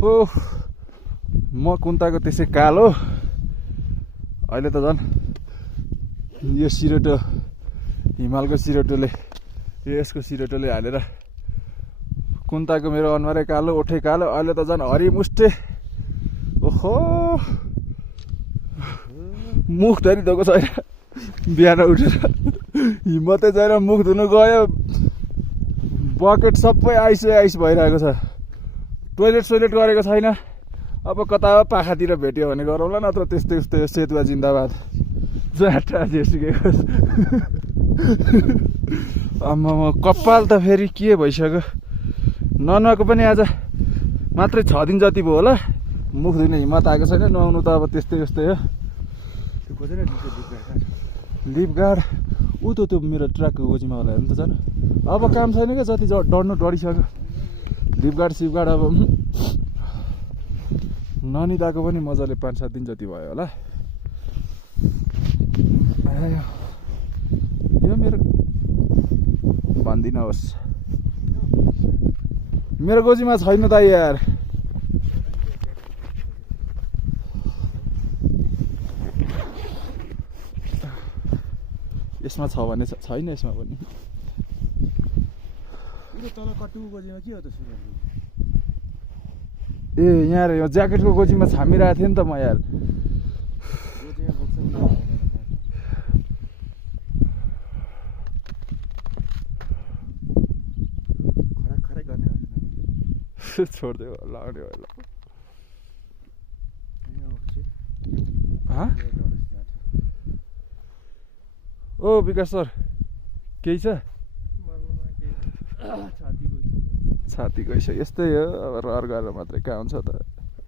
ओ म कुन्ताको त्यसै कालो अहिले त झन् यो सिरोटो हिमालको सिरोटोले यसको सिरोटोले हालेर कुन्ताको मेरो अनुहारै कालो ओठै कालो अहिले त झन् हरिमुष्टे ओहो मुख धरि धोएको छैन बिहान उठेर हिम्मतै छैन मुख धुनु गयो बकेट सबै आइस भइरहेको छ टोइलेट गरेको छैन अब कता पाखातिर भेट्यो भने गरौँला नत्र त्यस्तै उस्तै सेतुवा जिन्दाबाद जाटा जेसुकेको आम्मा कपाल त फेरि के भइसक्यो ननुहाएको पनि आज मात्रै 6 दिन जति भयो होला मुख धुने हिम्मत आएको छैन नुहाउनु त अब त्यस्तै उस्तै हो लिप गार्ड ऊ त्यो मेरो ट्र्याकको गोजीमा होला हेर्नु त झन् अब काम छैन क्या जति डढिसक्यो लिप गार्ड सिप गार्ड अब ननिदाको पनि मजाले 5-7 दिन जति भयो होला यो मेरो भन्दिनुहोस् मेरो गोजीमा छैन त यार यसमा छ भने छैन यसमा पनि ए यहाँ यो ज्याकेटको गोजीमा छामिरहेको थिएँ नि त म यार छोडिदियो लगाउने भयो ल ओ विकास सर केही छ छाती गइसक्यो यस्तै हो अब रहर गरेर मात्रै कहाँ हुन्छ त